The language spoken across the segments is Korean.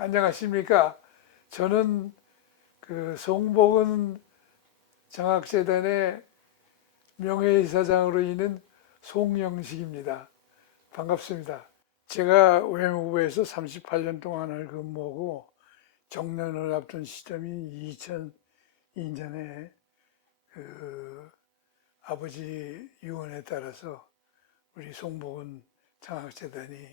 안녕하십니까. 저는 그 송복은 장학재단의 명예이사장으로 있는 송영식입니다. 반갑습니다. 제가 외무부에서 38년 동안을 근무하고 정년을 앞둔 시점이 2002년에 그 아버지 유언에 따라서 우리 송복은 장학재단이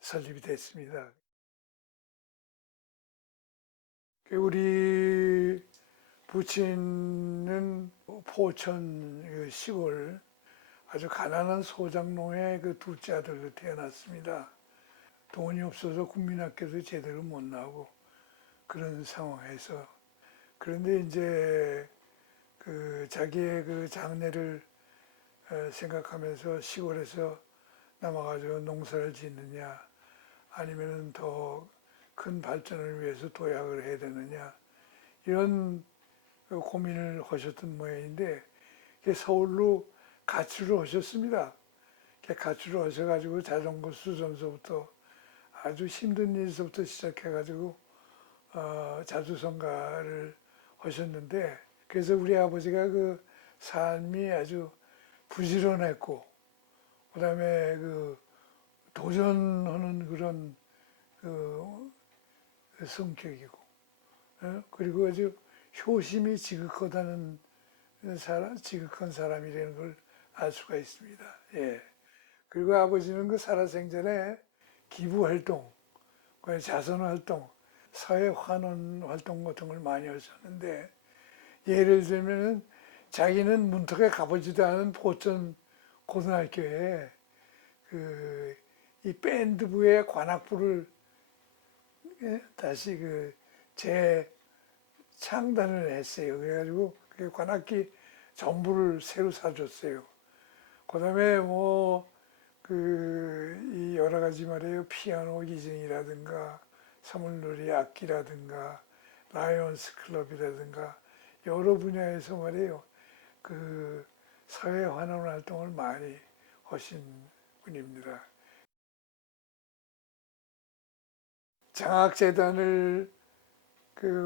설립이 됐습니다. 우리 부친은 포천 시골 아주 가난한 소장농의 둘째 아들로 태어났습니다. 돈이 없어서 국민학교도 제대로 못 나오고 그런 상황에서 그런데 이제 자기의 장래를 생각하면서 시골에서 남아가지고 농사를 짓느냐 아니면은 더 큰 발전을 위해서 도약을 해야 되느냐 이런 고민을 하셨던 모양인데 서울로 가출을 하셨습니다. 가출을 하셔가지고 자전거 수선소부터 아주 힘든 일서부터 시작해가지고 자주성가를 하셨는데 그래서 우리 아버지가 삶이 아주 부지런했고 그다음에 도전하는 그런 성격이고 그리고 아주 효심이 지극하다는 지극한 사람이라는 걸 알 수가 있습니다. 예. 그리고 아버지는 살아생전에 기부활동, 자선활동, 사회환원 활동 같은 걸 많이 하셨는데 예를 들면은 자기는 문턱에 가보지도 않은 포천 고등학교에 이 밴드부의 관악부를 다시 재창단을 했어요. 그래가지고 관악기 전부를 새로 사줬어요. 그다음에 이 여러 가지 말이에요. 피아노 기증이라든가 사물놀이 악기라든가 라이온스 클럽이라든가 여러 분야에서 말이에요. 사회 환원 활동을 많이 하신 분입니다. 장학재단을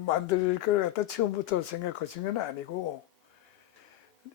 만들 걸 갖다 처음부터 생각하신 건 아니고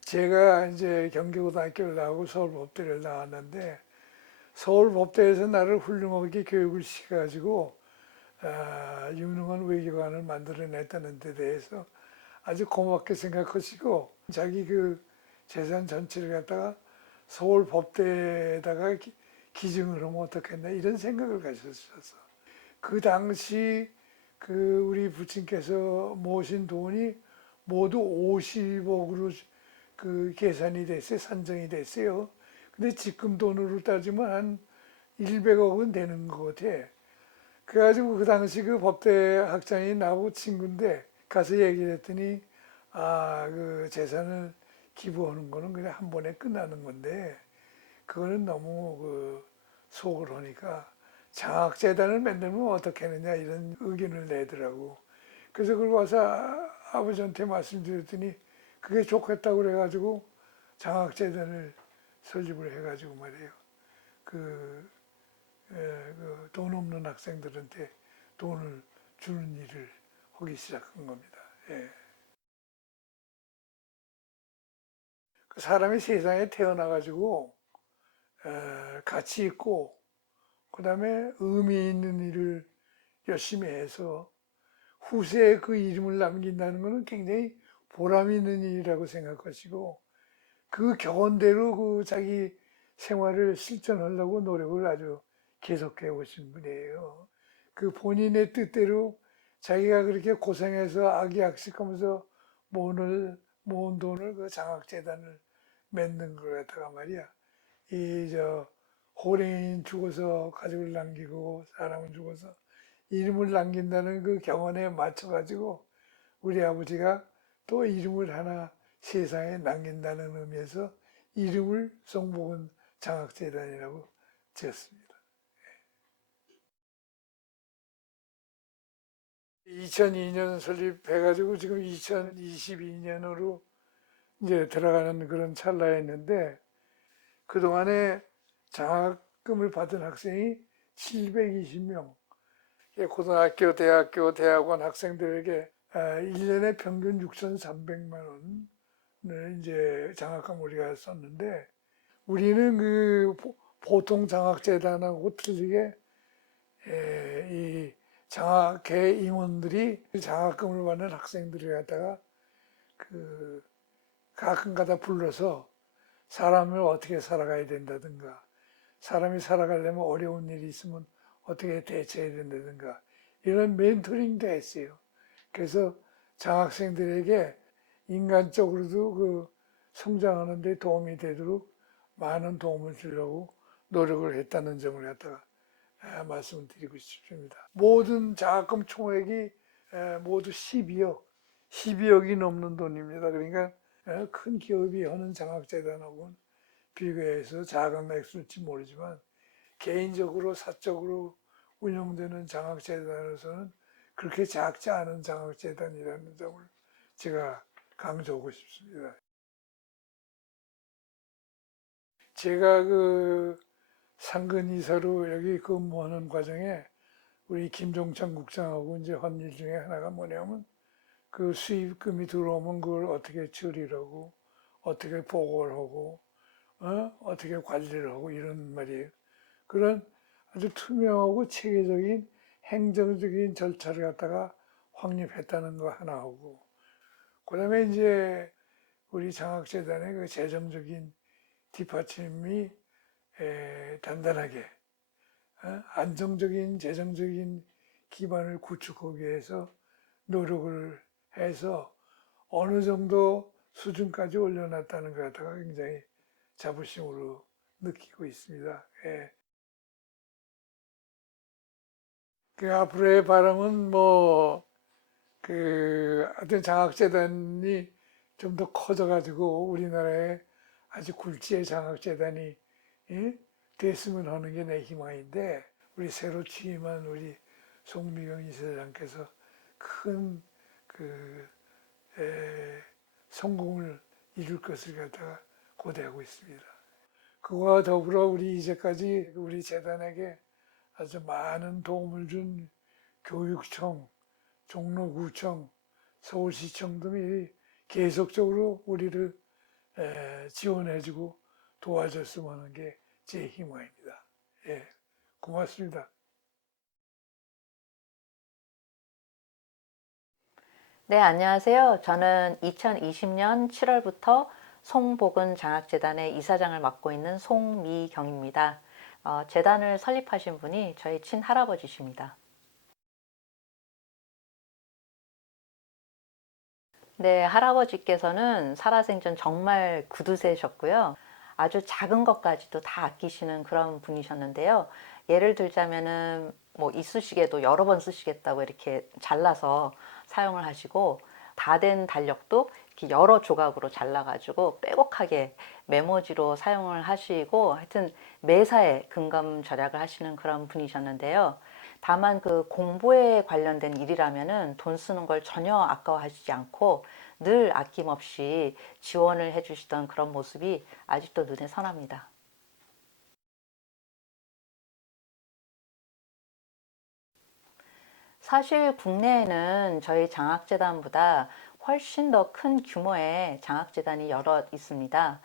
제가 이제 경기고등학교를 나오고 서울법대를 나왔는데 서울법대에서 나를 훌륭하게 교육을 시켜가지고 유능한 외교관을 만들어냈다는 데 대해서 아주 고맙게 생각하시고 자기 재산 전체를 갖다가 서울법대에다가 기증을 하면 어떻겠나 이런 생각을 가졌었어. 그 당시 우리 부친께서 모신 돈이 모두 50억으로 계산이 됐어요. 산정이 됐어요. 근데 지금 돈으로 따지면 한 100억은 되는 것 같아. 그래가지고 그 당시 법대 학장이 나하고 친구인데 가서 얘기를 했더니 재산을 기부하는 거는 그냥 한 번에 끝나는 건데 그거는 너무 속을 하니까 장학재단을 만들면 어떻게 하느냐 이런 의견을 내더라고. 그래서 그걸 와서 아버지한테 말씀드렸더니 그게 좋겠다고 그래가지고 장학재단을 설립을 해가지고 말이에요. 그, 돈 없는 학생들한테 돈을 주는 일을 하기 시작한 겁니다. 예. 그 사람이 세상에 태어나가지고 가치 있고 그다음에 의미 있는 일을 열심히 해서 후세에 그 이름을 남긴다는 것은 굉장히 보람 있는 일이라고 생각하시고 그 격언대로 그 자기 생활을 실천하려고 노력을 아주 계속해 오신 분이에요. 그 본인의 뜻대로 자기가 그렇게 고생해서 악의학식하면서 모은 돈을 그 장학재단을 맺는 걸 갖다가 말이야. 이 저 호랭이는 죽어서 가족을 남기고 사람은 죽어서 이름을 남긴다는 그 경언에 맞춰가지고 우리 아버지가 또 이름을 하나 세상에 남긴다는 의미에서 이름을 송복은 장학재단이라고 지었습니다. 2002년 설립해가지고 지금 2022년으로 이제 들어가는 그런 찰나였는데 그동안에 장학금을 받은 학생이 720명, 고등학교, 대학교, 대학원 학생들에게 1년에 평균 6,300만 원을 이제 장학금 우리가 썼는데 우리는 그 보통 장학재단하고 틀리게 이 장학회 임원들이 장학금을 받는 학생들을 갖다가 그 가끔가다 불러서 사람을 어떻게 살아가야 된다든가 사람이 살아가려면 어려운 일이 있으면 어떻게 대처해야 된다든가 이런 멘토링도 했어요. 그래서 장학생들에게 인간적으로도 그 성장하는 데 도움이 되도록 많은 도움을 주려고 노력을 했다는 점을 갖다가 말씀을 드리고 싶습니다. 모든 장학금 총액이 모두 12억이 넘는 돈입니다. 그러니까 큰 기업이 하는 장학재단하고는 비교해서 작은 액수일지 모르지만 개인적으로 사적으로 운영되는 장학재단으로서는 그렇게 작지 않은 장학재단이라는 점을 제가 강조하고 싶습니다. 제가 그 상근이사로 여기 근무하는 과정에 우리 김종찬 국장하고 이제 한 일 중에 하나가 뭐냐면 그 수입금이 들어오면 그걸 어떻게 처리를 하고 어떻게 보고를 하고 어떻게 관리를 하고 이런 말이에요. 그런 아주 투명하고 체계적인 행정적인 절차를 갖다가 확립했다는 거 하나 하고 그다음에 이제 우리 장학재단의 그 재정적인 뒷받침이 단단하게 안정적인 재정적인 기반을 구축하기 위해서 노력을 해서 어느 정도 수준까지 올려놨다는 것 같아가 굉장히 자부심으로 느끼고 있습니다. 예. 그 앞으로의 바람은 하여튼 장학재단이 좀 더 커져가지고 우리나라에 아주 굴지의 장학재단이 예? 됐으면 하는 게 내 희망인데 우리 새로 취임한 우리 송미경 이사장께서 큰 성공을 이룰 것을 갖다가 고대하고 있습니다. 그와 더불어 우리 이제까지 우리 재단에게 아주 많은 도움을 준 교육청, 종로구청, 서울시청 등이 계속적으로 우리를 지원해주고 도와줬으면 하는 게 제 희망입니다. 예, 고맙습니다. 네, 안녕하세요. 저는 2020년 7월부터 송복은 장학재단의 이사장을 맡고 있는 송미경입니다. 재단을 설립하신 분이 저희 친할아버지십니다. 네, 할아버지께서는 살아생전 정말 구두쇠셨고요. 아주 작은 것까지도 다 아끼시는 그런 분이셨는데요. 예를 들자면은 뭐 이쑤시개도 여러 번 쓰시겠다고 이렇게 잘라서 사용을 하시고 다 된 달력도 이렇게 여러 조각으로 잘라가지고 빼곡하게 메모지로 사용을 하시고 하여튼 매사에 근검절약을 하시는 그런 분이셨는데요. 다만 그 공부에 관련된 일이라면은 돈 쓰는 걸 전혀 아까워하시지 않고 늘 아낌없이 지원을 해주시던 그런 모습이 아직도 눈에 선합니다. 사실 국내에는 저희 장학재단보다 훨씬 더 큰 규모의 장학재단이 여럿 있습니다.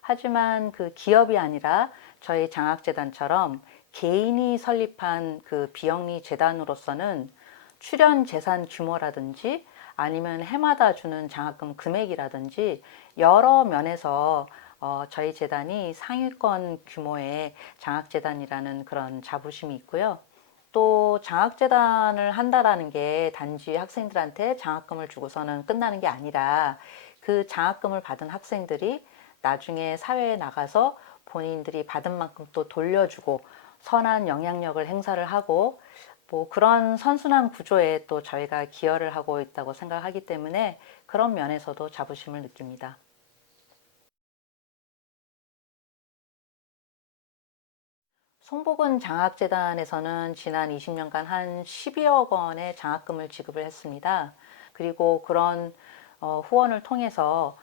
하지만 그 기업이 아니라 저희 장학재단처럼 개인이 설립한 그 비영리 재단으로서는 출연 재산 규모라든지 아니면 해마다 주는 장학금 금액이라든지 여러 면에서 저희 재단이 상위권 규모의 장학재단이라는 그런 자부심이 있고요. 또 장학재단을 한다라는 게 단지 학생들한테 장학금을 주고서는 끝나는 게 아니라 그 장학금을 받은 학생들이 나중에 사회에 나가서 본인들이 받은 만큼 또 돌려주고 선한 영향력을 행사를 하고 뭐 그런 선순환 구조에 또 저희가 기여를 하고 있다고 생각하기 때문에 그런 면에서도 자부심을 느낍니다. 송복은 장학재단에서는 지난 20년간 한 12억 원의 장학금을 지급을 했습니다. 그리고 그런 후원을 통해서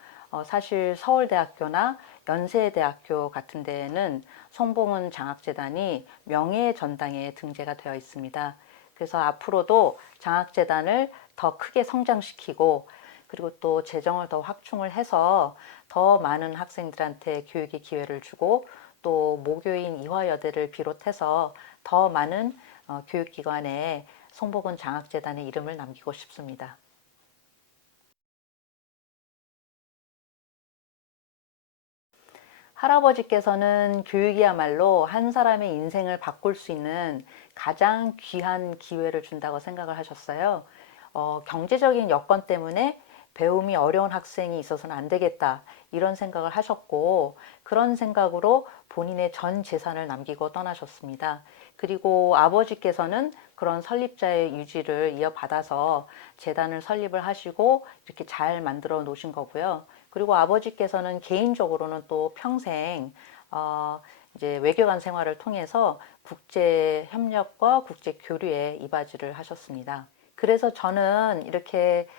사실 서울대학교나 연세대학교 같은 데에는 송복은 장학재단이 명예전당에 등재가 되어 있습니다. 그래서 앞으로도 장학재단을 더 크게 성장시키고 그리고 또 재정을 더 확충을 해서 더 많은 학생들한테 교육의 기회를 주고 또 모교인 이화여대를 비롯해서 더 많은 교육기관에 송복은 장학재단의 이름을 남기고 싶습니다. 할아버지께서는 교육이야말로 한 사람의 인생을 바꿀 수 있는 가장 귀한 기회를 준다고 생각을 하셨어요. 경제적인 여건 때문에 배움이 어려운 학생이 있어서는 안 되겠다 이런 생각을 하셨고 그런 생각으로 본인의 전 재산을 남기고 떠나셨습니다. 그리고 아버지께서는 그런 설립자의 유지를 이어받아서 재단을 설립을 하시고 이렇게 잘 만들어 놓으신 거고요. 그리고 아버지께서는 개인적으로는 또 평생 이제 외교관 생활을 통해서 국제 협력과 국제 교류에 이바지를 하셨습니다. 그래서 저는 이렇게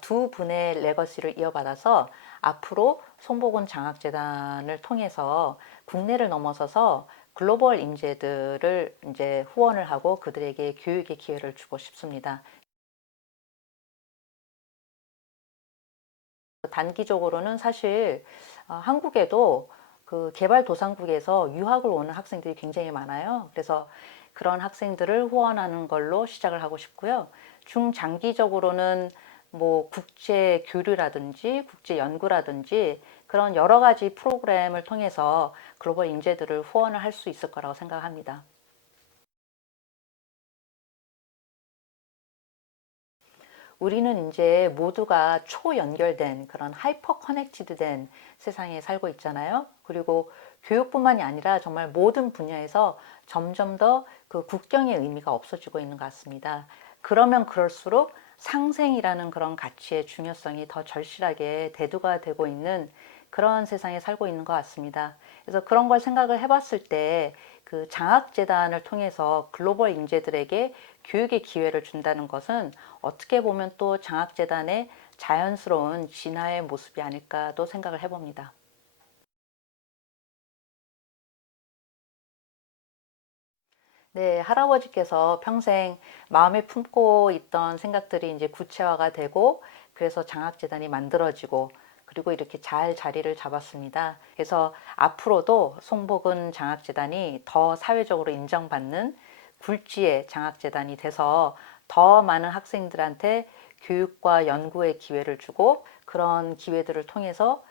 두 분의 레거시를 이어받아서 앞으로 송복은 장학재단을 통해서 국내를 넘어서서 글로벌 인재들을 이제 후원을 하고 그들에게 교육의 기회를 주고 싶습니다. 단기적으로는 사실 한국에도 그 개발도상국에서 유학을 오는 학생들이 굉장히 많아요. 그래서 그런 학생들을 후원하는 걸로 시작을 하고 싶고요. 중장기적으로는 뭐 국제 교류라든지 국제 연구라든지 그런 여러 가지 프로그램을 통해서 글로벌 인재들을 후원을 할 수 있을 거라고 생각합니다. 우리는 이제 모두가 초연결된 그런 하이퍼 커넥티드 된 세상에 살고 있잖아요. 그리고 교육뿐만이 아니라 정말 모든 분야에서 점점 더 그 국경의 의미가 없어지고 있는 것 같습니다. 그러면 그럴수록 상생이라는 그런 가치의 중요성이 더 절실하게 대두가 되고 있는 그런 세상에 살고 있는 것 같습니다. 그래서 그런 걸 생각을 해봤을 때 그 장학재단을 통해서 글로벌 인재들에게 교육의 기회를 준다는 것은 어떻게 보면 또 장학재단의 자연스러운 진화의 모습이 아닐까도 생각을 해봅니다. 네, 할아버지께서 평생 마음에 품고 있던 생각들이 이제 구체화가 되고 그래서 장학재단이 만들어지고 그리고 이렇게 잘 자리를 잡았습니다. 그래서 앞으로도 송복은 장학재단이 더 사회적으로 인정받는 굴지의 장학재단이 돼서 더 많은 학생들한테 교육과 연구의 기회를 주고 그런 기회들을 통해서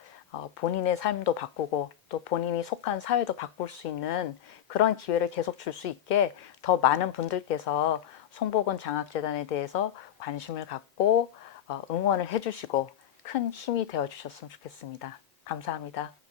본인의 삶도 바꾸고 또 본인이 속한 사회도 바꿀 수 있는 그런 기회를 계속 줄 수 있게 더 많은 분들께서 송복은 장학재단에 대해서 관심을 갖고 응원을 해주시고 큰 힘이 되어 주셨으면 좋겠습니다. 감사합니다.